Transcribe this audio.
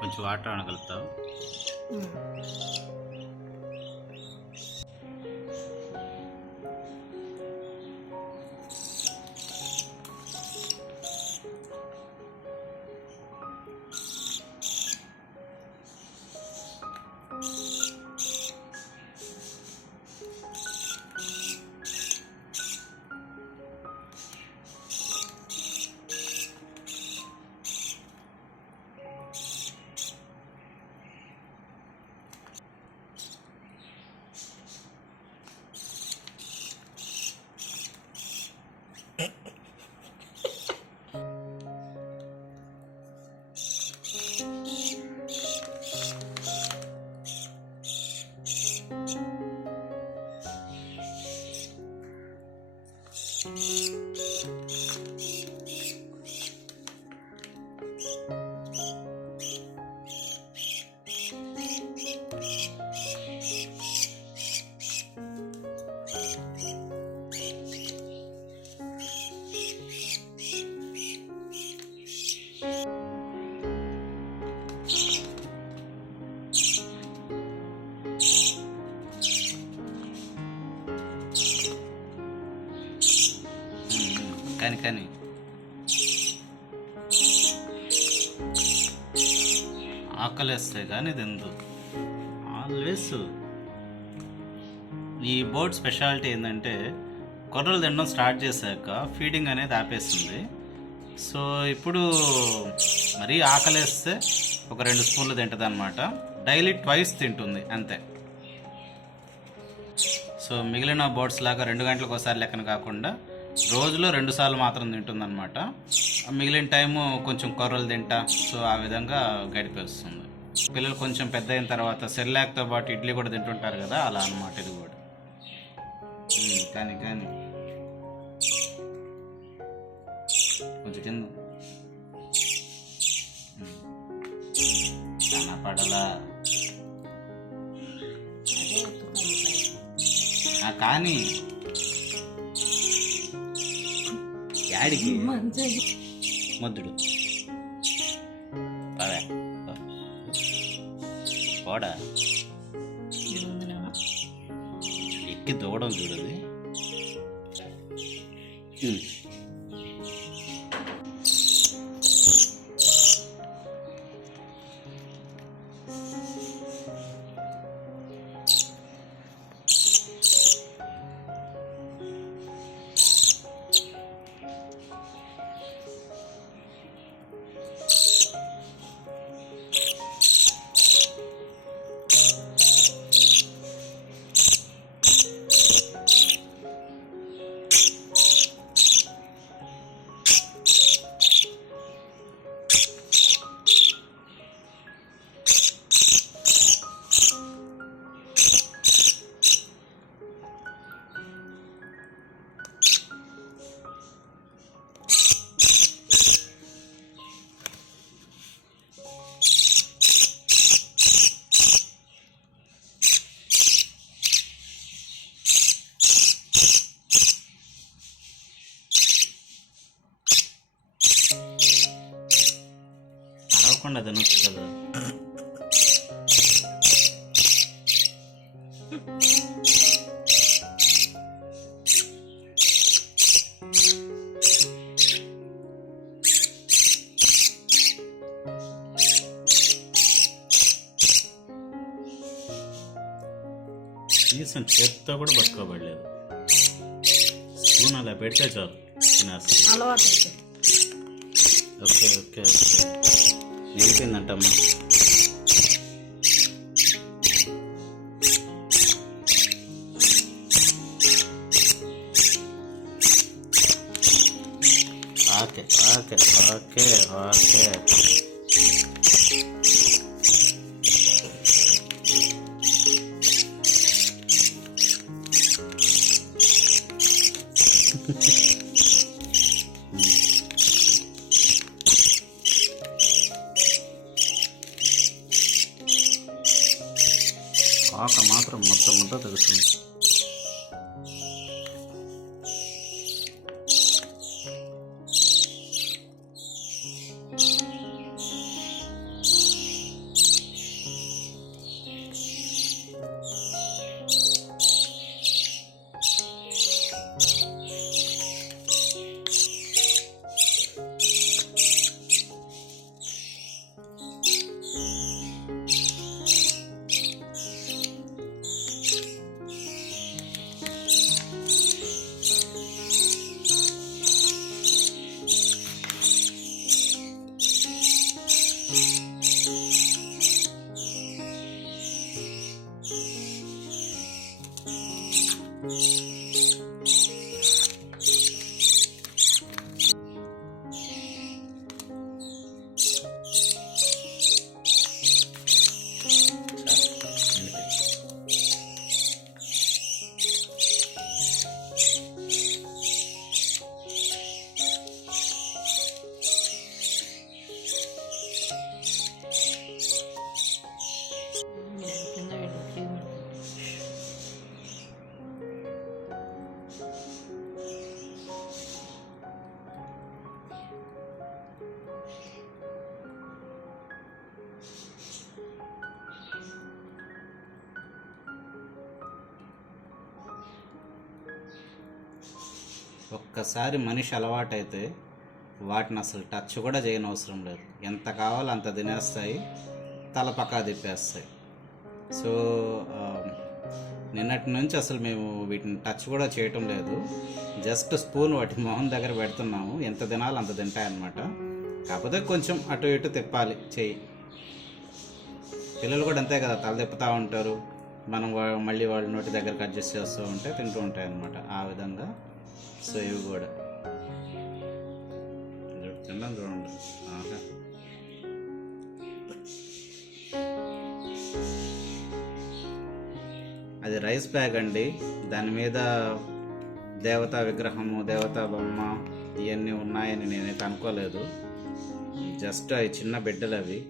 కొంచెం వాటర్ అనగలుగుతావు. కానీ ఆకలేస్తాయి కానీ తిందు ఆల్వేస్. ఈ బోర్డ్ స్పెషాలిటీ ఏంటంటే కొర్రలు తినడం స్టార్ట్ చేశాక ఫీడింగ్ అనేది ఆపేస్తుంది. సో ఇప్పుడు మరీ ఆకలేస్తే ఒక 2 స్పూన్లు తింటుంది అనమాట. డైలీ ట్వైస్ తింటుంది అంతే. సో మిగిలిన బోర్డ్స్ లాగా 2 గంటలకు ఒకసారి లెక్కన కాకుండా రోజులో 2 సార్లు మాత్రం తింటుందన్నమాట. మిగిలిన టైము కొంచెం కొర్రలు తింటా. సో ఆ విధంగా గడిపేస్తుంది. పిల్లలు కొంచెం పెద్ద అయిన తర్వాత సెర్లాక్తో పాటు ఇడ్లీ కూడా తింటుంటారు కదా, అలా అన్నమాట ఇది కూడా. కానీ కొంచెం తిందు కనపడలా కానీ యాడికి మొద్దుడు పోడా ఎక్కి దూవడం చూడది. తినకుండా తినొచ్చు కదా. తీసిన చేతితో కూడా పట్టుకోబడలేదు. స్పూన్ అలా పెడితే చాలు తినేస్తాను. అలవాటు. Okay okay okay. నిలిపోయిందంటమ్మా. Okay okay okay okay. ఆక మాత్రం ముద్ద తెలుస్తుంది. ఒక్కసారి మనిషి అలవాటైతే వాటిని అసలు టచ్ కూడా చేయనవసరం లేదు. ఎంత కావాలో అంత తినేస్తాయి, తల పక్కా తిప్పేస్తాయి. సో నిన్నటి నుంచి అసలు మేము వీటిని టచ్ కూడా చేయటం లేదు. జస్ట్ స్పూన్ వాటి మొహం దగ్గర పెడుతున్నాము. ఎంత తినాలో అంత తింటాయన్నమాట. కాకపోతే కొంచెం అటు ఇటు తిప్పాలి చెయ్యి. పిల్లలు కూడా అంతే కదా, తల తిప్పుతూ ఉంటారు. మనం మళ్ళీ వాళ్ళ నోటి దగ్గరకు అడ్జస్ట్ చేస్తూ ఉంటే తింటూ ఉంటాయి అన్నమాట. ఆ విధంగా సో ఇవి కూడా తినడం చూడండి. అది రైస్ బ్యాగ్ అండి. దాని మీద దేవతా విగ్రహము, దేవతా బొమ్మ ఇవన్నీ ఉన్నాయని నేనైతే అనుకోలేదు. జస్ట్ అవి చిన్న బిడ్డలు అవి.